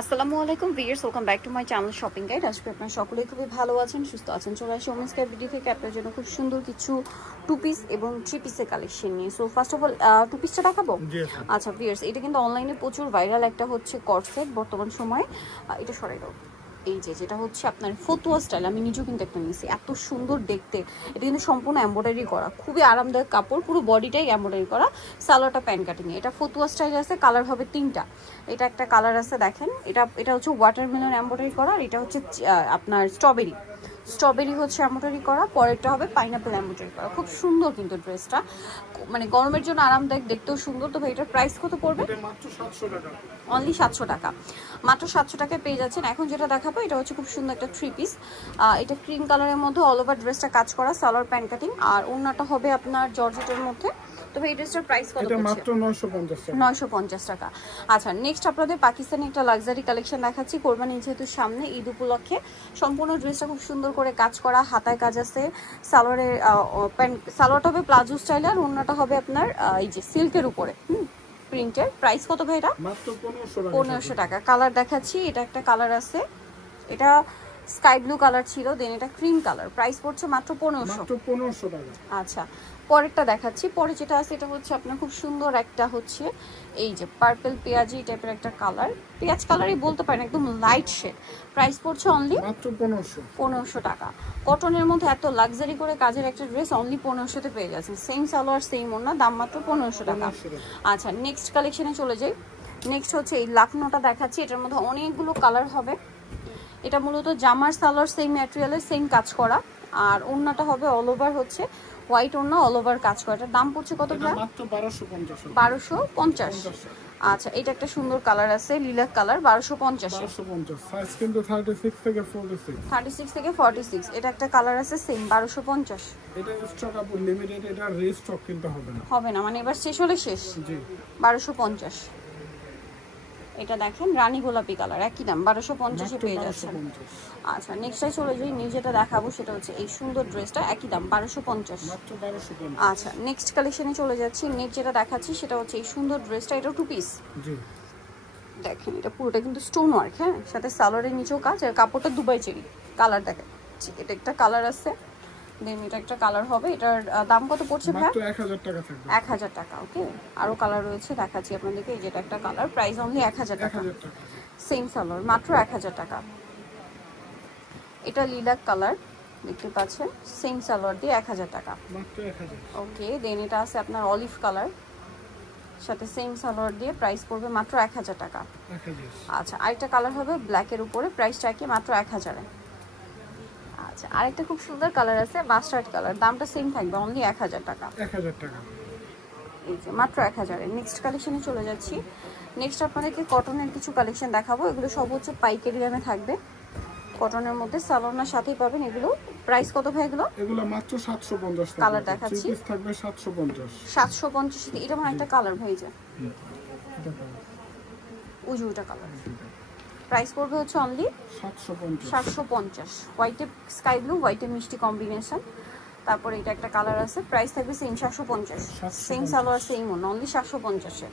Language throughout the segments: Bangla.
আসসালামু আলাইকুম viewers, welcome back to my channel shopping guide. আজকে আপনারা সকলেই খুবই ভালো আছেন, সুস্থ আছেন। চলে আসি ওমেন্স কেয়ার ভিডিও থেকে আপনার জন্য খুব সুন্দর কিছু 2 পিস এবং 3 পিসের কালেকশন নিয়ে। সো ফার্স্ট অফ অল 2 পিসটা দেখাবো। আচ্ছা ভিউয়ার্স, এটা কিন্তু অনলাইনে প্রচুর ভাইরাল একটা হচ্ছে কর্সেট বর্তমান সময়ে। এটা সরাই দাও। এই যেটা হচ্ছে আপনার ফতুয়া স্টাইল, আমি নিজেও কিন্তু একটা নিয়েছি, এত সুন্দর দেখতে। এটা কিন্তু সম্পূর্ণ এমব্রয়ডারি করা, খুবই আরামদায়ক কাপড়, পুরো বডিটাই এমব্রয়ডারি করা, সালোয়ারটা প্যান্ট কাটিং। এটা ফতুয়া স্টাইল আছে, কালার হবে 3টা। এটা একটা কালার আছে দেখেন, এটা হচ্ছে ওয়াটারমেলন এমব্রয়ডারি করা, আর এটা হচ্ছে আপনার স্ট্রবেরি হচ্ছে এমব্রয়ডারি করা, পরেরটা হবে পাইনাপেল এমব্রয়ডারি করা। খুব সুন্দর কিন্তু ড্রেসটা, মানে গরমের জন্য আরামদায়ক, দেখতেও সুন্দর। তবে এটার প্রাইস কত পড়বে? মাত্র 700 টাকা, অনলি 700 টাকা। মাত্র 700 টাকায় পেয়ে যাচ্ছেন। এখন যেটা দেখাবো এটা হচ্ছে খুব সুন্দর একটা 3 পিস। এটা ক্রিম কালারের মধ্যে অল ওভার ড্রেসটা কাজ করা, সালোয়ার প্যান্ট কাটিং, আর ওড়নাটা হবে আপনার জর্জেটের মধ্যে। তবে এই ড্রেসটার প্রাইস কত? এটা মাত্র 950 টাকা। 950 টাকা। আচ্ছা, নেক্সট আপনাদের পাকিস্তানি একটা লাক্সারি কালেকশন দেখাচ্ছি। কোরবানি যেহেতু সামনে, ঈদ উপলক্ষে সম্পূর্ণ ড্রেসটা খুব সুন্দর করে কাজ করা, হাতায় কাজ আছে, সালোয়ারের সালোয়ারটা হবে প্লাজো স্টাইল, আর ওড়নাটা হবে আপনার এই যে সিল্কের উপরে প্রিন্টের। প্রাইস কত ভাই এটা? মাত্র 1500 টাকা। কালার দেখাচ্ছি, এটা একটা কালার আছে, এটা স্কাই ব্লু কালার ছিল, দেন এটা ক্রিম কালার। প্রাইস পড়ছে মাত্র 1500 টাকা। আচ্ছা, পরেরটা দেখাচ্ছি। পরে যেটা আছে এটা হচ্ছে আপনার খুব সুন্দর একটা হচ্ছে এই যে পার্পল পেঁয়াজি টাইপের একটা কালার, পেঁয়াজ কালারই বলতে পারেন, একদম লাইট শেড। প্রাইস পড়ছে অনলি মাত্র 1500 টাকা। কটনের মধ্যে এত লাক্সারি করে কাজের একটা ড্রেস অনলি 1500-তে পেয়ে যাচ্ছেন। সেম সালোয়ার সেম ওড়না, দাম মাত্র 1500 টাকা। আচ্ছা, নেক্সট কালেকশনে চলে যাই। নেক্সট হচ্ছে এই লাকনোটা দেখাচ্ছি, এটার মধ্যে অনেকগুলো কালার হবে। এটা মূলত জামার সালোয়ার সেম ম্যাটেরিয়ালের সেম কাজ করা, আর ওড়নাটা হবে অল ওভার হচ্ছে হোয়াইট ওড়না, অল ওভার কাজ করা। এটার দাম পড়ছে কত ভাই? মাত্র 1250 1250। আচ্ছা, এটা একটা সুন্দর কালার আছে, লিলাক কালার, 1250। সাইজ কিন্তু 36 থেকে 46। 36 থেকে 46। এটা একটা কালার আছে সেম 1250। এটা স্টক আপ লিমিটেড, এটা রিস্টক কিন্তু হবে না, মানে এবার শেষ হলে শেষ। জি, 1250। এটা দেখেন রানী গোলাপি কালার, একই দাম 1250 এ পেয়ে যাচ্ছেন। আচ্ছা, নেক্সটে চলে যাই। নিউ যেটা দেখাবো সেটা হচ্ছে এই সুন্দর ড্রেসটা, একই দাম 1250। মাত্র 1250। আচ্ছা, নেক্সট কালেকশনে চলে যাচ্ছি। নেক্সট যেটা দেখাচ্ছি সেটা হচ্ছে এই সুন্দর ড্রেসটা, এটা 2 পিস। জি, দেখেন এটা পুরোটা কিন্তু স্টোন ওয়ার্ক, হ্যাঁ, সাথে সালোয়ারের নিচেও কাজ, আর কাপড়টা দুবাই চেরি কালার দেখাচ্ছি। এটা একটা কালার আছে, দেন এটা একটা কালার হবে। এটার দাম কত পড়ছে ভাই? মাত্র 1000 টাকা থাকবে। 1000 টাকা। ওকে, আরো কালার রয়েছে, দেখাচ্ছি আপনাদেরকে। এই যেটা একটা কালার, প্রাইস অনলি 1000 টাকা। সেম সালোয়ার, মাত্র 1000 টাকা। এটা লিলাক কালার দেখতে পাচ্ছেন, সেম সালোয়ার দিয়ে 1000 টাকা, মাত্র 1000। ওকে। দেন এটা আছে আপনার অলিভ কালার, সাথে সেম সালোয়ার দিয়ে, প্রাইস পড়বে মাত্র 1000 টাকা। আচ্ছা, আরেকটা কালার হবে ব্ল্যাকের উপরে, প্রাইসটা কি মাত্র 1000 এ। আচ্ছা, আরেকটা খুব সুন্দর কালার আছে মাস্টার্ড কালার, দামটা সেম থাকবে অনলি 1000 টাকা। 1000 টাকা, এই যে মাত্র 1000 এ। নেক্সট কালেকশনে চলে যাচ্ছি। নেক্সট আপনাদেরকে কটনের কিছু কালেকশন দেখাবো। এগুলো সব হচ্ছে পাইকারি দামে থাকবে, কটনের মধ্যে সালোয়ারের সাথেই পাবেন এগুলো। প্রাইস কত ভাই এগুলো? এগুলো মাত্র 750 টাকা। কালার দেখাচ্ছি, পিস থাকবে 750। 750। এটা মানে একটা কালার ভাই, যে উজুটা কালার। প্রাইস পড়বে হচ্ছে অনলি 750। হোয়াইটে স্কাই ব্লু, হোয়াইটে মিষ্টি কম্বিনেশন। তারপরে এটা একটা কালার আছে, প্রাইস থাকবে same 750। Same salwar same own, only 750 এ।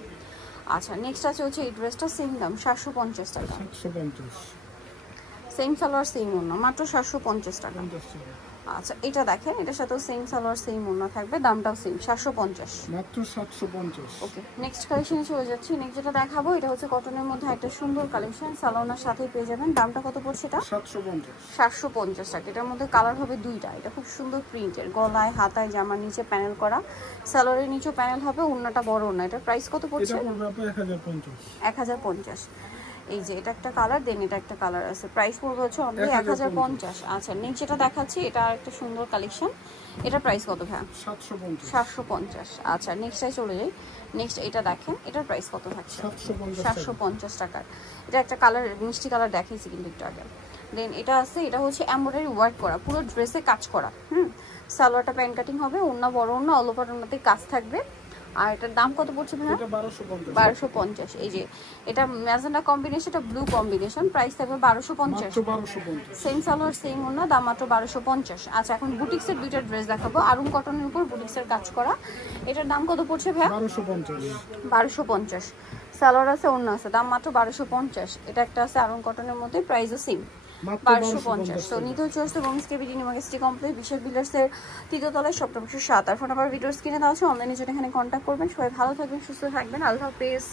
আচ্ছা, নেক্সট আছে হচ্ছে এই ড্রেসটা, সেম দাম 750 টাকা। 750। সেম সালোয়ার সেম ওড়না, মাত্র 750 টাকা। আচ্ছা, এটা দেখেন, এটার সাথেও সেম সালোয়ার সেম ওড়না থাকবে, দামটাও সেম 750, মাত্র 750। ওকে। নেক্সট কালেকশনে চলে যাচ্ছি। নেক্সট যেটা দেখাবো এটা হচ্ছে কটনের মধ্যে একটা সুন্দর কালেকশন, সালোয়ারের সাথেই পেয়ে যাবেন। দামটা কত পড়ছে এটা? 750 টাকা। এটার মধ্যে কালার হবে 2টা। এটা খুব সুন্দর প্রিন্টের, গলায় হাতায় জামার নিচে প্যানেল করা, সালোয়ারের নিচেও প্যানেল হবে, ওড়নাটা বড় ওড়না। এটার প্রাইস কত পড়ছে? এটা পড়বে 1050। 1050। এই যে এটা একটা কালার, দেন এটা একটা কালার আছে, প্রাইস পড়বে হচ্ছে অনলি 1050। আচ্ছা, নেক্সট যেটা দেখাচ্ছি এটা একটা সুন্দর কালেকশন, এটা প্রাইস কত ভাই? 750। আচ্ছা, নেক্সটটাই চলে যাই। নেক্সট এটা দেখেন, এটার প্রাইস কত থাকছে? 750 টাকার। এটা একটা কালার, মিষ্টি কালার দেখাইছি কিন্তু একটু আগে। দেন এটা আছে, এটা হচ্ছে এমব্রয়ডারি ওয়ার্ক করা, পুরো ড্রেসে কাজ করা। সালোয়ারটা প্যান্ট কাটিং হবে, ওড়না বড় ওড়না, অল ওভার ওড়নাতে কাজ থাকবে। আর এটার দাম কত পড়ছে ভাই? এটা 1250। এই যে এটা ম্যাজেন্টা কম্বিনেশন, এটা ব্লু কম্বিনেশন, প্রাইস থাকবে 1250। সেম সালোয়ার সেম ওড়না, দাম মাত্র 1250। আচ্ছা, এখন বুটিক্সের দুইটা ড্রেস দেখাবো, আরুন কটনের উপর বুটিক্সের কাজ করা। এটার দাম কত পড়ছে ভাই? 1250। 1250। সালোয়ার আছে, ওড়না আছে, দাম মাত্র 1250। এটা একটা আছে আরং কটনের মধ্যে, প্রাইসও সেম 1250। তো নিতে হচ্ছে ওমেন্সকে BD new market city complex Bishal বিল্ডার্সের 3য় তলায়, শপ নম্বর 7। আর ফোন নাম্বার ভিডিওস কিনে দেওয়া আছে, অনলাইনে জন্য এখানে কন্ট্যাক্ট করবেন। সবাই ভালো থাকবেন, সুস্থ থাকবেন, আল্লাহ হাফেজ।